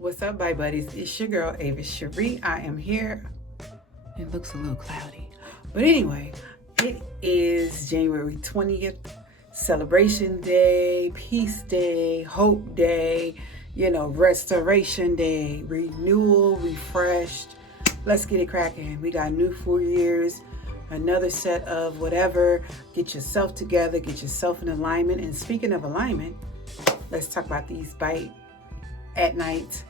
What's up, bye buddies? It's your girl Ava Cherie. I am here. It looks a little cloudy, but anyway, it is January 20th, Celebration Day, Peace Day, Hope Day, Restoration Day, renewal, refreshed. Let's get it cracking. We got new 4 years, another set of whatever. Get yourself together, get yourself in alignment. And speaking of alignment, let's talk about these BYTE-AT-NITE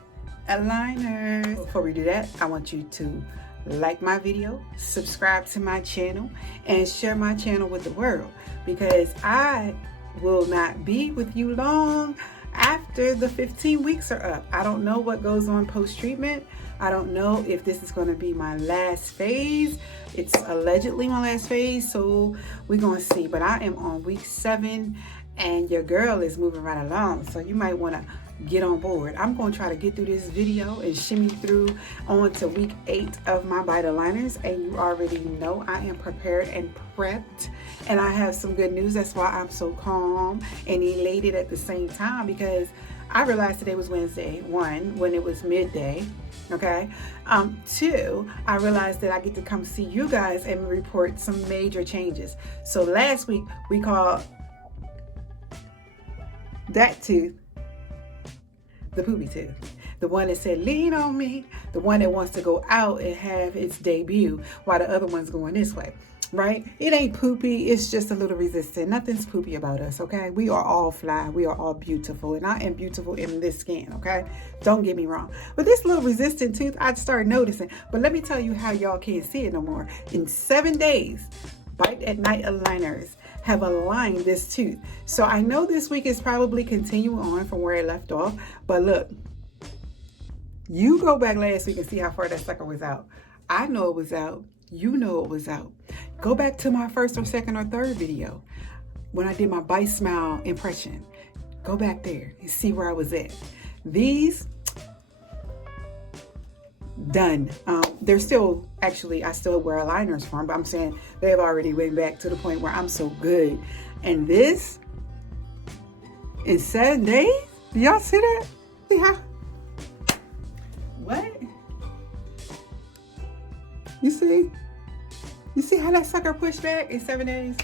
aligners. Before we do that, I want you to like my video, subscribe to my channel, and share my channel with the world, because I will not be with you long after the 15 weeks are up. I don't know what goes on post-treatment. I don't know if this is going to be my last phase. It's allegedly my last phase, so we're going to see. But I am on week 7, and your girl is moving right along, so you might want to get on board. I'm going to try to get through this video and shimmy through on to week 8 of my BYTE aligners, and you already know I am prepared and prepped, and I have some good news. That's why I'm so calm and elated at the same time, because I realized today was Wednesday, 1, when it was midday, okay? 2, I realized that I get to come see you guys and report some major changes. So last week we called that tooth the poopy tooth, the one that said lean on me, the one that wants to go out and have its debut while the other one's going this way, right? It ain't poopy, it's just a little resistant. Nothing's poopy about us, okay? We are all fly, we are all beautiful, and I am beautiful in this skin, okay? Don't get me wrong. But this little resistant tooth, I'd start noticing. But let me tell you how y'all can't see it no more. In 7 days, BYTE-AT-NITE aligners have aligned this tooth. So I know this week is probably continuing on from where it left off, but look, you go back last week and see how far that sucker was out. I know it was out. You know it was out. Go back to my first or second or third video when I did my bite smile impression. Go back there and see where I was at. These done. They're still, actually, I still wear aligners for them, but I'm saying they've already went back to the point where I'm so good. And this, in 7 days, do y'all see that? See how? What? You see? You see how that sucker pushed back in 7 days?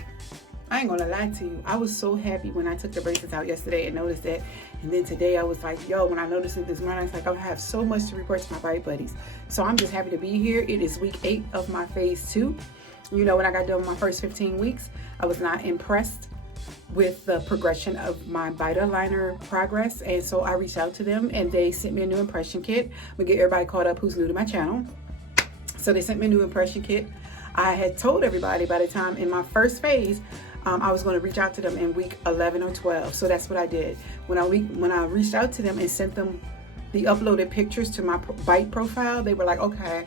I ain't gonna lie to you. I was so happy when I took the braces out yesterday and noticed that. And then today I was like, yo, when I noticed it this morning, I was like, I have so much to report to my BYTE buddies. So I'm just happy to be here. It is week 8 of my phase 2. You know, when I got done with my first 15 weeks, I was not impressed with the progression of my BYTE aligner progress. And so I reached out to them and they sent me a new impression kit. I'm gonna get everybody caught up who's new to my channel. So they sent me a new impression kit. I had told everybody by the time in my first phase, I was going to reach out to them in week 11 or 12. So that's what I did. When I reached out to them and sent them the uploaded pictures to my BYTE profile, they were like, okay,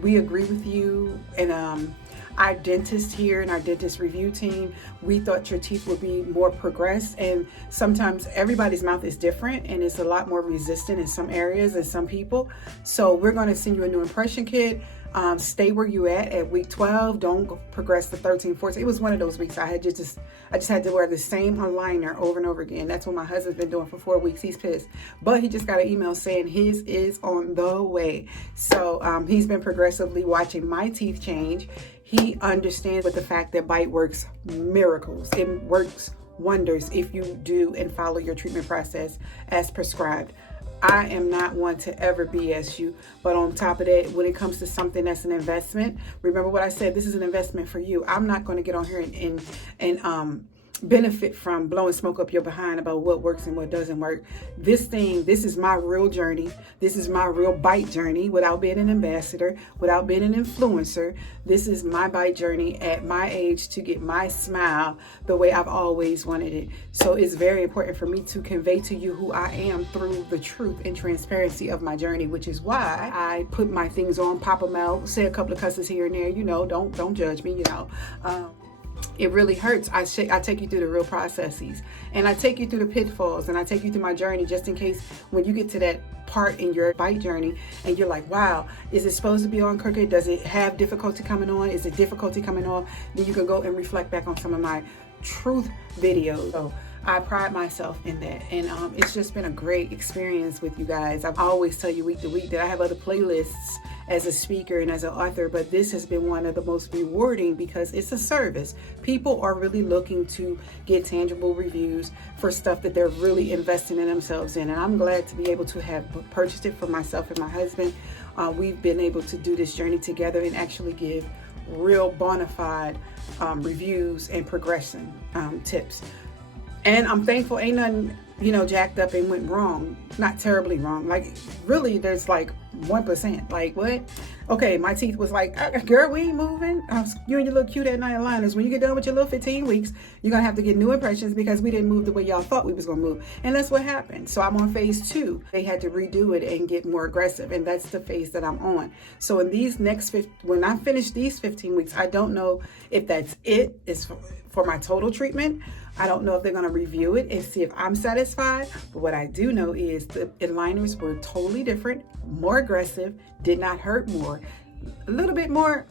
we agree with you. And our dentist here and our dentist review team, we thought your teeth would be more progressed. And sometimes everybody's mouth is different and it's a lot more resistant in some areas and some people. So we're going to send you a new impression kit. Stay where you at week 12. Don't progress to 13, 14. It was one of those weeks I just had to wear the same aligner over and over again. That's what my husband's been doing for 4 weeks. He's pissed, but he just got an email saying his is on the way. So he's been progressively watching my teeth change. He understands with the fact that BYTE works miracles. It works wonders if you do and follow your treatment process as prescribed. I am not one to ever BS you, but on top of that, when it comes to something that's an investment, remember what I said, this is an investment for you. I'm not going to get on here and benefit from blowing smoke up your behind about what works and what doesn't work. This is my real journey. This is my real BYTE journey without being an ambassador, without being an influencer. This is my BYTE journey at my age to get my smile the way I've always wanted it. So it's very important for me to convey to you who I am through the truth and transparency of my journey, which is why I put my things on, pop them out, say a couple of cusses here and there, don't judge me, It really hurts. I take you through the real processes, and I take you through the pitfalls, and I take you through my journey just in case when you get to that part in your BYTE journey and you're like, wow, is it supposed to be on crooked? Does it have difficulty coming on? Is it difficulty coming off? Then you can go and reflect back on some of my truth videos. So I pride myself in that, and it's just been a great experience with you guys. I always tell you week to week that I have other playlists as a speaker and as an author, but this has been one of the most rewarding because it's a service. People are really looking to get tangible reviews for stuff that they're really investing in themselves in, and I'm glad to be able to have purchased it for myself and my husband. We've been able to do this journey together and actually give real bona fide reviews and progression tips. And I'm thankful ain't nothing, jacked up and went wrong. Not terribly wrong. Like, really, there's like 1%. Like, what? Okay, my teeth was like, girl, we ain't moving. You and your little cute at-night aligners. When you get done with your little 15 weeks, you're going to have to get new impressions because we didn't move the way y'all thought we was going to move. And that's what happened. So I'm on phase 2. They had to redo it and get more aggressive. And that's the phase that I'm on. So in these next, when I finish these 15 weeks, I don't know if that's it. It's for my total treatment. I don't know if they're going to review it and see if I'm satisfied. But what I do know is the aligners were totally different, more aggressive, did not hurt more, a little bit more.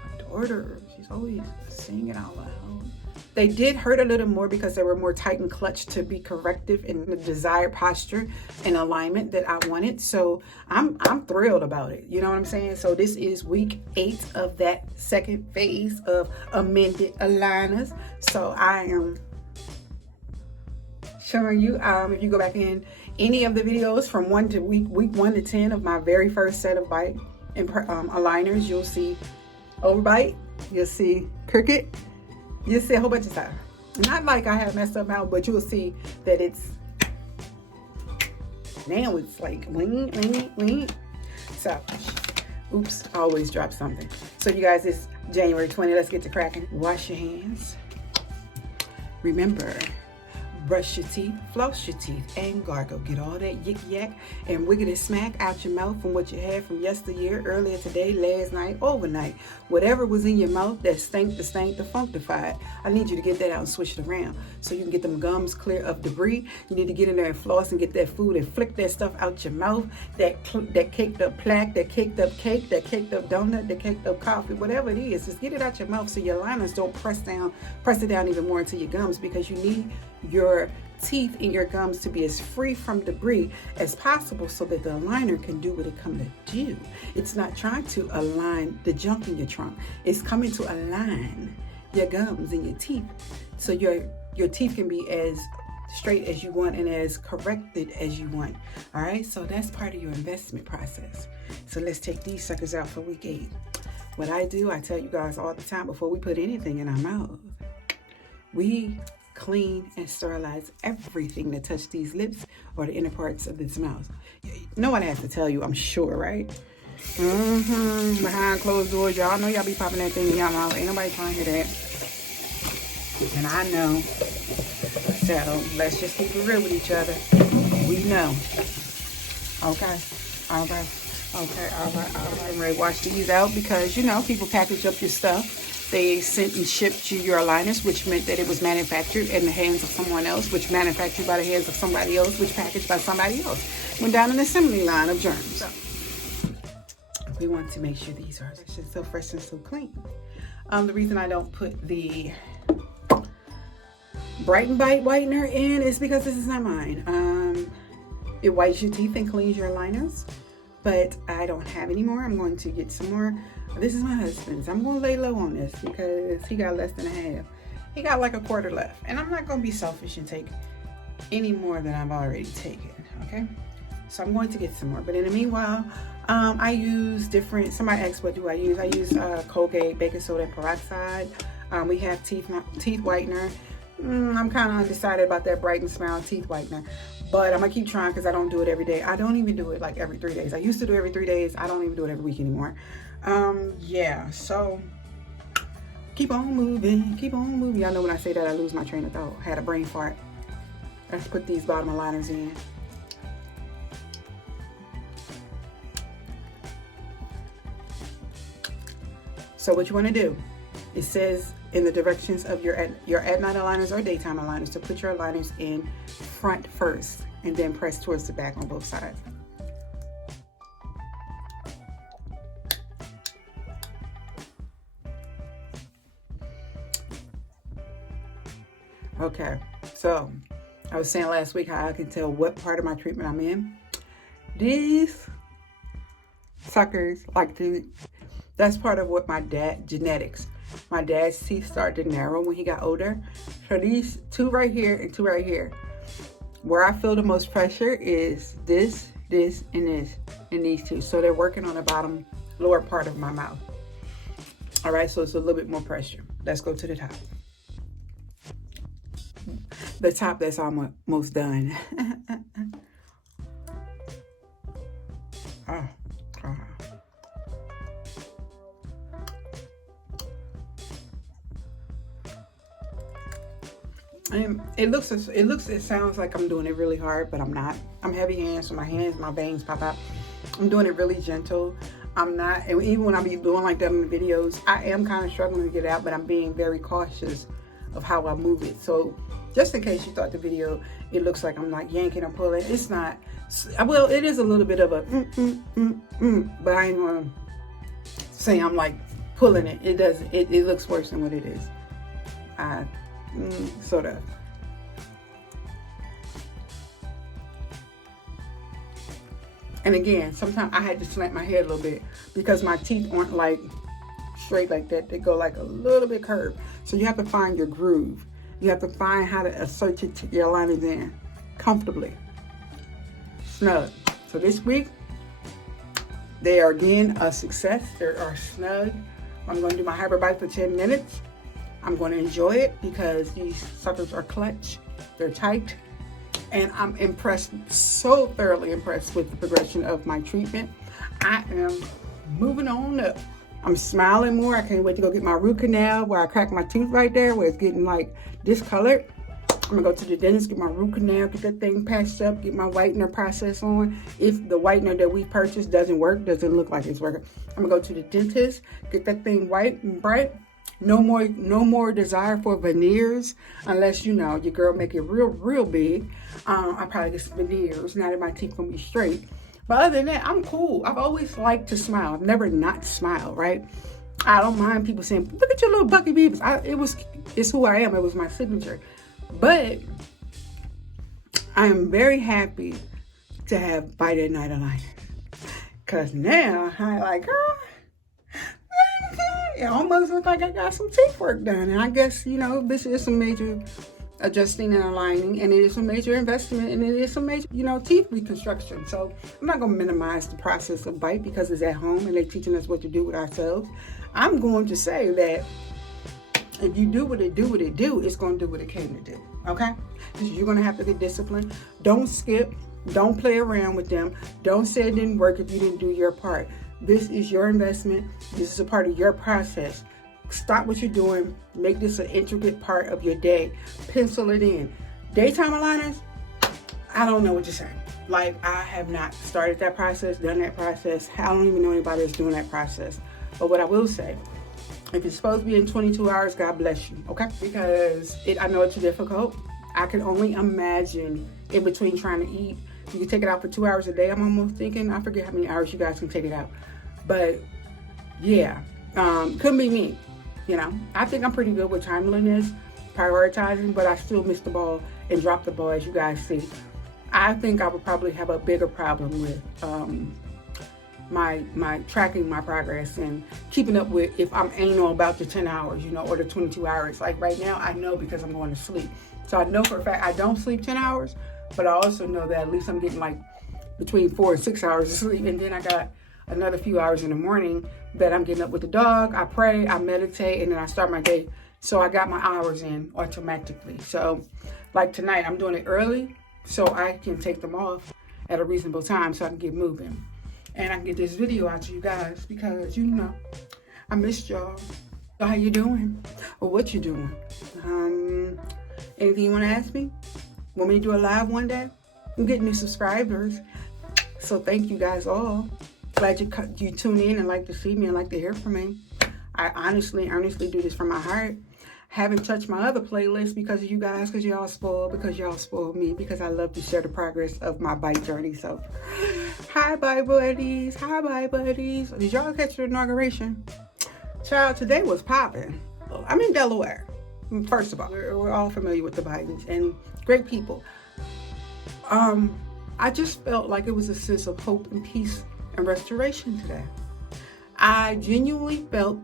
My daughter, she's always singing out loud. They did hurt a little more because they were more tight and clutched to be corrective in the desired posture and alignment that I wanted. So I'm thrilled about it. You know what I'm saying? So this is week 8 of that second phase of amended aligners. So I am showing you, if you go back in any of the videos from week 1 to 10 of my very first set of bite and aligners, you'll see overbite, you'll see crooked, you'll see a whole bunch of stuff. Not like I have messed up out, but you will see that it's now it's like wing. So, oops, I always drop something. So you guys, it's January 20. Let's get to cracking. Wash your hands. Remember, brush your teeth, floss your teeth, and gargle. Get all that yik yak and wiggity smack out your mouth from what you had from yesteryear, earlier today, last night, overnight. Whatever was in your mouth that stank, the functified, I need you to get that out and swish it around so you can get them gums clear of debris. You need to get in there and floss and get that food and flick that stuff out your mouth, that caked up plaque, that caked up cake, that caked up donut, that caked up coffee, whatever it is, just get it out your mouth so your liners don't press it down even more into your gums, because you need your teeth and your gums to be as free from debris as possible so that the aligner can do what it come to do. It's not trying to align the junk in your trunk. It's coming to align your gums and your teeth so your teeth can be as straight as you want and as corrected as you want. All right, so that's part of your investment process. So let's take these suckers out for week 8. What I do, I tell you guys all the time, before we put anything in our mouth, we clean and sterilize everything that touch these lips or the inner parts of this mouth. No one has to tell you, I'm sure, right? Behind closed doors, y'all know y'all be popping that thing in y'all mouth. Ain't nobody trying to hear that. And I know. So let's just keep it real with each other. We know. Okay. All right. I'm ready to wash these out because, people package up your stuff. They sent and shipped you your aligners, which meant that it was manufactured in the hands of someone else, which manufactured by the hands of somebody else, which packaged by somebody else. Went down an assembly line of germs. So we want to make sure these are so fresh and so clean. The reason I don't put the Bright and Bite whitener in is because this is not mine. It whites your teeth and cleans your aligners, but I don't have any more. I'm going to get some more. This is my husband's. I'm going to lay low on this because he got less than a half. He got like a quarter left. And I'm not going to be selfish and take any more than I've already taken, okay? So I'm going to get some more. But in the meanwhile, I use different, somebody asked what do I use? I use Colgate, baking soda, and peroxide. We have teeth whitener. I'm kind of undecided about that Bright and Smile teeth whitener. But I'm going to keep trying because I don't do it every day. I don't even do it like every 3 days. I used to do it every 3 days. I don't even do it every week anymore. Yeah, so keep on moving. Y'all know when I say that, I lose my train of thought. I had a brain fart. Let's put these bottom aligners in. So what you want to do, it says in the directions of your at-night aligners or daytime aligners to put your aligners in front first and then press towards the back on both sides. Okay, so I was saying last week how I can tell what part of my treatment I'm in. These suckers like to, that's part of what my dad, genetics. My dad's teeth started to narrow when he got older. So these two right here and two right here. Where I feel the most pressure is this, and this, and these two. So they're working on the bottom, lower part of my mouth. All right, so it's a little bit more pressure. Let's go to the top. The top that's almost done. Oh, God. And it sounds like I'm doing it really hard, but I'm not. I'm heavy hands, so my veins pop out. I'm doing it really gentle. I'm not, and even when I be doing like that in the videos, I am kind of struggling to get it out, but I'm being very cautious of how I move it. So just in case you thought the video, it looks like I'm like yanking or pulling, it's not. Well, it is a little bit of a but I ain't gonna say I'm like pulling it. It doesn't, it looks worse than what it is. Sort of. And again, sometimes I had to slant my head a little bit because my teeth aren't like straight like that. They go like a little bit curved. So you have to find your groove. You have to find how to assert your aligners in comfortably, snug. So this week, they are again a success. They are snug. I'm going to do my hybrid bite for 10 minutes. I'm going to enjoy it because these suckers are clutch. They're tight. And I'm impressed, so thoroughly impressed with the progression of my treatment. I am moving on up. I'm smiling more. I can't wait to go get my root canal where I crack my tooth right there where it's getting like discolored. I'm gonna go to the dentist, get my root canal, get that thing patched up, get my whitener process on. If the whitener that we purchased doesn't work, doesn't look like it's working, I'm gonna go to the dentist, get that thing white and bright. No more desire for veneers unless, you know, your girl make it real big. I probably get some veneers now that my teeth gonna be straight. But other than that, I'm cool. I've always liked to smile. I've never not smiled, right? I don't mind people saying, look at your little Bucky Beavers. It's who I am. It was my signature. But I am very happy to have BYTE-AT-NITE-ALIGNERS. Because now I like, it almost looks like I got some teeth work done. And I guess, you know, this is some major adjusting and aligning, and it is a major investment, and it is some major, you know, teeth reconstruction. So I'm not going to minimize the process of BYTE because it's at home and they're teaching us what to do with ourselves. I'm going to say that if you do what it do, it's going to do what it came to do. Okay? You're going to have to get disciplined. Don't skip. Don't play around with them. Don't say it didn't work if you didn't do your part. This is your investment. This is a part of your process. Stop what you're doing. Make this an intricate part of your day. Pencil it in. Daytime aligners, I don't know what you're saying. Like, I have not started that process, done that process. I don't even know anybody that's doing that process. But what I will say, if it's supposed to be in 22 hours, God bless you, okay? Because I know it's difficult. I can only imagine in between trying to eat. You can take it out for 2 hours a day, I'm almost thinking. I forget how many hours you guys can take it out. But, yeah, couldn't be me. You know, I think I'm pretty good with timeliness, prioritizing, but I still miss the ball and drop the ball, as you guys see. I think I would probably have a bigger problem with my tracking my progress and keeping up with if I'm anal about the 10 hours, you know, or the 22 hours. Like right now, I know because I'm going to sleep. So I know for a fact I don't sleep 10 hours, but I also know that at least I'm getting like between 4 and 6 hours of sleep. And then I got another few hours in the morning that I'm getting up with the dog. I pray, I meditate, and then I start my day. So I got my hours in automatically. So like tonight, I'm doing it early so I can take them off at a reasonable time so I can get moving. And I can get this video out to you guys because, you know, I missed y'all. So how you doing? Or what you doing? Anything you want to ask me? Want me to do a live one day? I'm getting new subscribers. So thank you guys all. Glad you tune in and like to see me and like to hear from me. I honestly, earnestly do this from my heart. Haven't touched my other playlist because of you guys, because y'all spoiled me, because I love to share the progress of my bike journey. So, hi, bike buddies. Hi, bike buddies. Did y'all catch the inauguration? Child, today was popping. I'm in Delaware. First of all, we're all familiar with the Bidens and great people. I just felt like it was a sense of hope and peace and restoration today. I genuinely felt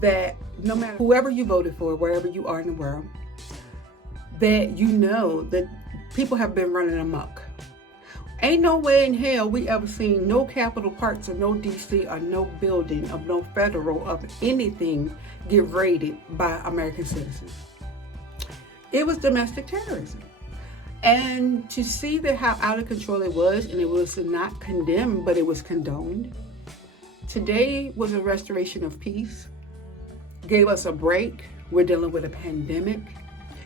that no matter whoever you voted for, wherever you are in the world, that you know that people have been running amok. Ain't no way in hell we ever seen no Capitol Parks or no DC or no building of no federal of anything get raided by American citizens. It was domestic terrorism. And to see that how out of control it was, and it was not condemned, but it was condoned. Today was a restoration of peace. Gave us a break. We're dealing with a pandemic.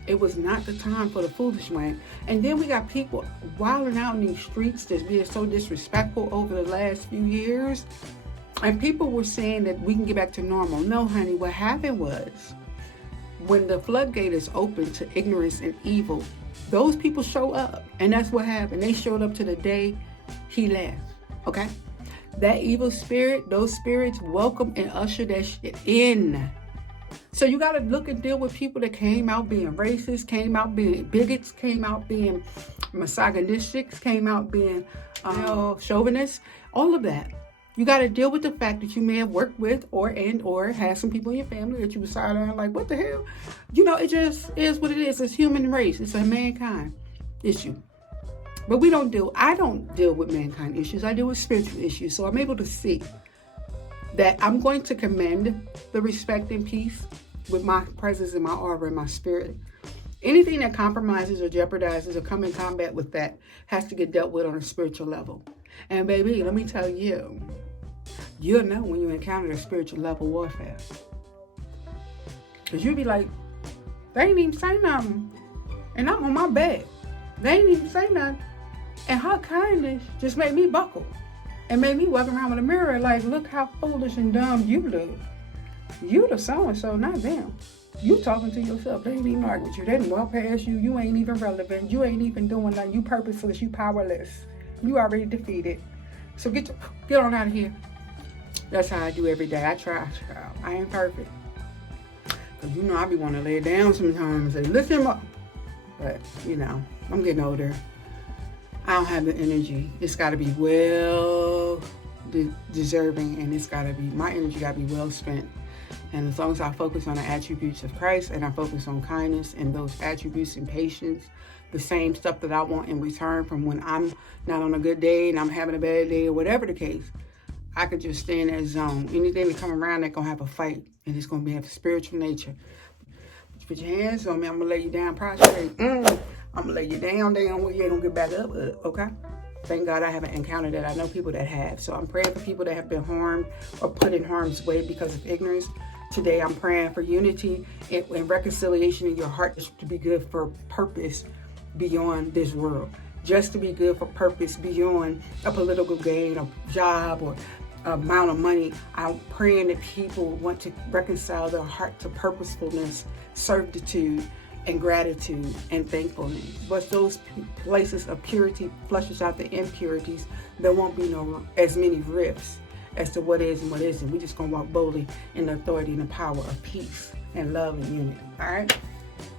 It was not the time for the foolish one. And then we got people wilding out in these streets that's being so disrespectful over the last few years. And people were saying that we can get back to normal. No, honey, what happened was when the floodgate is open to ignorance and evil, those people show up. And that's what happened. They showed up to the day he left. Okay? That evil spirit, those spirits welcome and usher that shit in. So you got to look and deal with people that came out being racist, came out being bigots, came out being misogynistic, came out being chauvinists, all of that. You got to deal with the fact that you may have worked with or had some people in your family that you were side on like, what the hell? You know, it just is what it is. It's human race. It's a mankind issue. But I don't deal with mankind issues. I deal with spiritual issues. So I'm able to see that I'm going to commend the respect and peace with my presence and my aura and my spirit. Anything that compromises or jeopardizes or come in combat with that has to get dealt with on a spiritual level. And baby, let me tell you, you'll know when you encounter a spiritual level warfare. Because you'll be like, they ain't even say nothing. And I'm on my bed. They ain't even say nothing. And her kindness just made me buckle. And made me walk around with a mirror like, look how foolish and dumb you look. You the so-and-so, not them. You talking to yourself. They ain't even arguing with you. They didn't walk past you. You ain't even relevant. You ain't even doing nothing. You purposeless. You powerless. You already defeated. So get on out of here. That's how I do every day. I try. I ain't perfect. Because you know I be wanting to lay it down sometimes and say, lift him up. But, you know, I'm getting older. I don't have the energy. It's got to be well deserving, and it's got to be, my energy got to be well spent. And as long as I focus on the attributes of Christ and I focus on kindness and those attributes and patience, the same stuff that I want in return from when I'm not on a good day and I'm having a bad day or whatever the case, I could just stay in that zone. Anything that come around that going to have a fight, and it's going to be of a spiritual nature. Put your hands on me. I'm going to lay you down prostrate. I'm going to lay you down where you ain't going to get back up, okay? Thank God I haven't encountered that. I know people that have. So I'm praying for people that have been harmed or put in harm's way because of ignorance. Today I'm praying for unity and reconciliation in your heart to be good for purpose beyond this world. Just to be good for purpose beyond a political gain, a job, or amount of money. I'm praying that people want to reconcile their heart to purposefulness, certitude, and gratitude and thankfulness. But those places of purity flushes out the impurities. There won't be as many rifts as to what is and what isn't. We're just gonna walk boldly in the authority and the power of peace and love and unity. All right,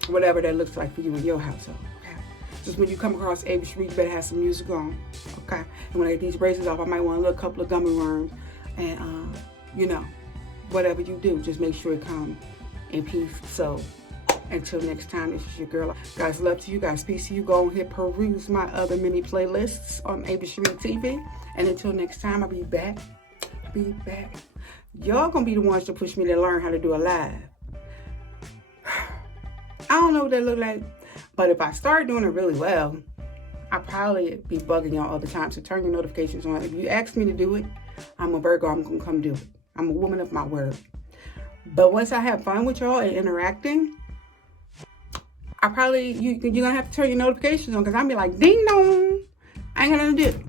whatever that looks like for you in your household. Okay, just when you come across Ava Street, you better have some music on. Okay, and when I get these braces off, I might want a little couple of gummy worms, and you know, whatever you do, just make sure it comes in peace. So until next time, this is your girl. Guys, love to you. Guys, peace to you. Go ahead, peruse my other mini playlists on Ava Street TV. And until next time, I'll be back. Y'all gonna be the ones to push me to learn how to do a live. I don't know what that look like, but if I start doing it really well, I'll probably be bugging y'all all the time. So turn your notifications on. If you ask me to do it, I'm a Virgo. I'm gonna come do it. I'm a woman of my word. But once I have fun with y'all and interacting, you're gonna have to turn your notifications on, because I'll be like, ding dong, I ain't got nothing to do.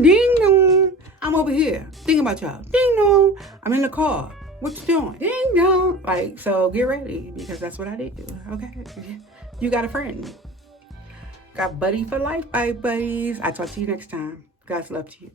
Ding dong, I'm over here thinking about y'all. Ding dong, I'm in the car. What you doing? Ding dong. Like, so get ready, because that's what I did. Okay, you got a friend. Got buddy for life, bye buddies. I talk to you next time. God's love to you.